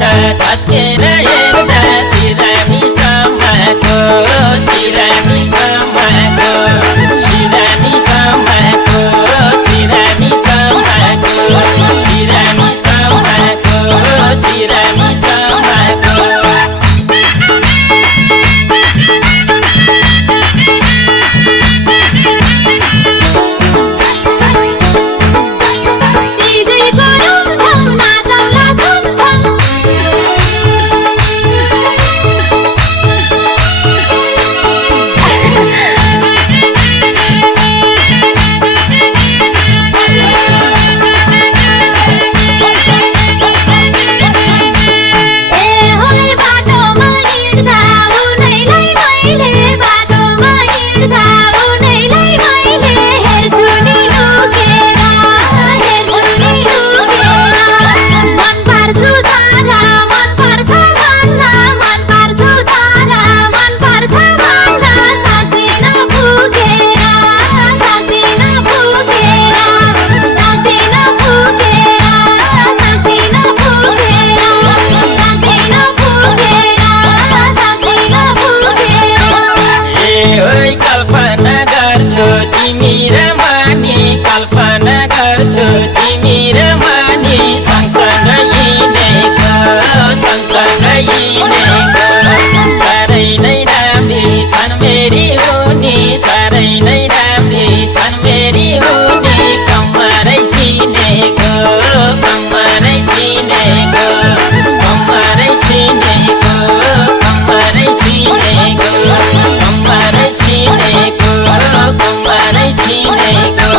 झस्केर हेर्दा सिरानी सम्मको सिरानी सम्मको सिरानी सम्मको सिरानी सम्मको सिरानी सम्मको सिरानी सम्मको तिमी र मानी कल्पना गर्छु तिमी र मानी सँगसँगै हिँडेको सँगसँगै हिँडेको साह्रै नै राम्री छन् मेरी हुनी साह्रै नै राम्री छन् मेरी हुनी कम्मरै छिनेको कम्मरै छिनेको कम्मरै छिनेको कम्मरै छिनेको कम्मरै छिनेको कम्मरै छिनेको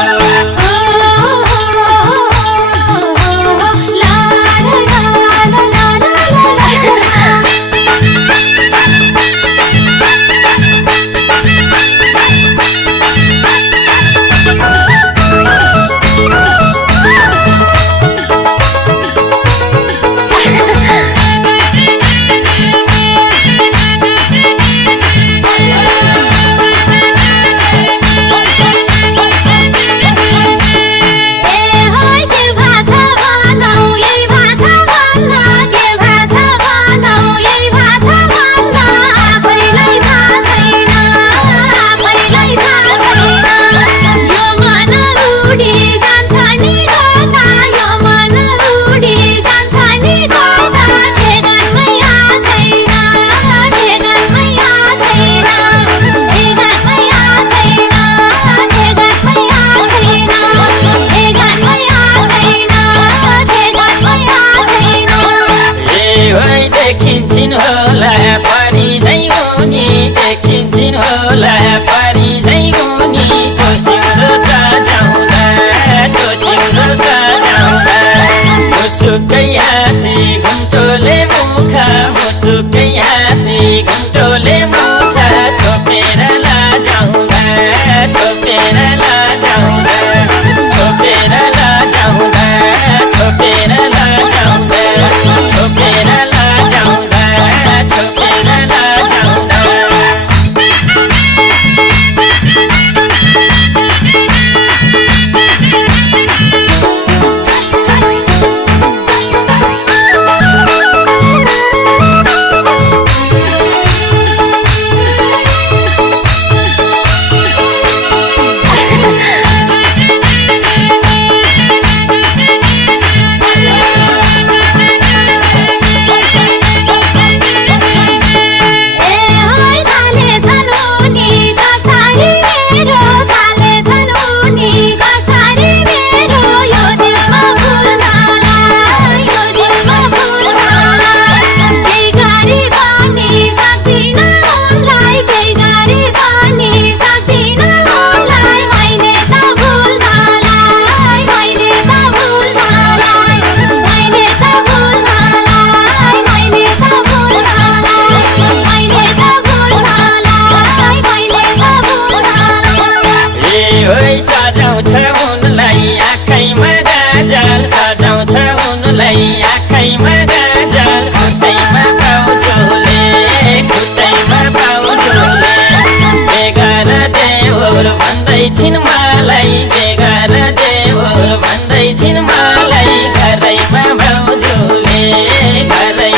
देखिन्छन् होला परी झैँ हुनी देखिन्छन् होला परी झैँ हुनी तो सिउँदो सजाउँदा मुसुकै हाँसी घुम्टोले मुखा मुसुकै हाँसी घुम्टोले मुखा छोपेर लाजाउँदा छोपेर लाजाउँदा छोपेर लाजाउँदा छोपेर लाजाउँदा छोपेर लाजाउँदा छोपेर लाजाउँदा सजाउँछ उनलाई आँखैमा गाजल सजाउँछ उनलाई आँखैमा गाजल खुट्टैमा पाउजोले बेगर देवर भन्दैछिन् मलाई बेगर देवर भन्दैछिन् मलाई घरैमा भाउजूले घरै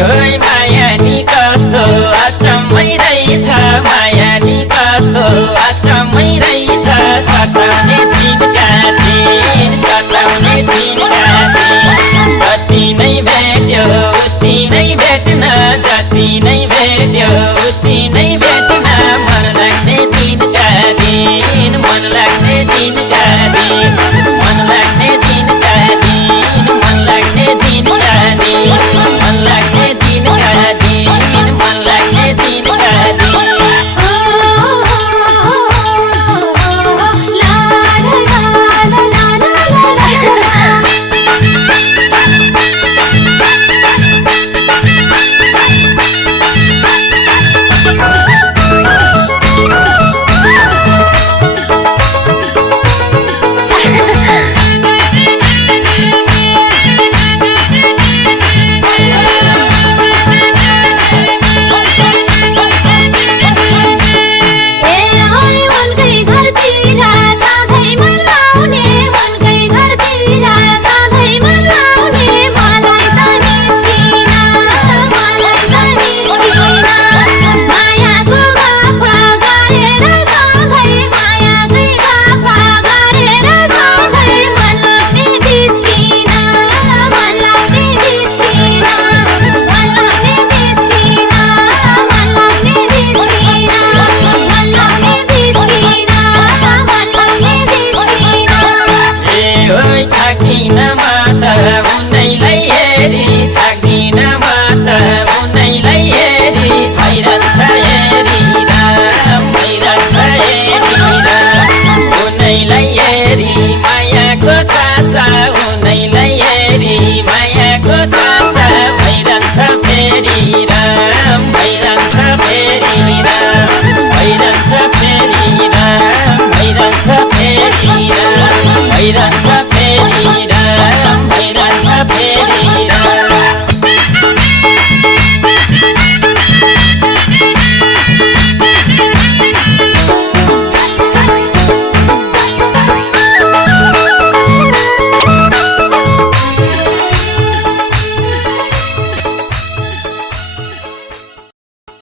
ओइ माया नि कस्तो अचम्मै रहेछ माया नि कस्तो अचम्मै रहेछ सताउने छिनका छिन सताउने छिनका छिन जति नै भेट्यो उति नै भेट्न जति नै भेट्यो उति नै भेट्न मन लाग्ने दिनका दिन मन लाग्ने दिनका दिन मन लाग्ने दिनका दिन मन लाग्ने दिनका दिन मन लाग्ने दिनका दिन मन लाग्ने दिनका दिन भइरहन्छ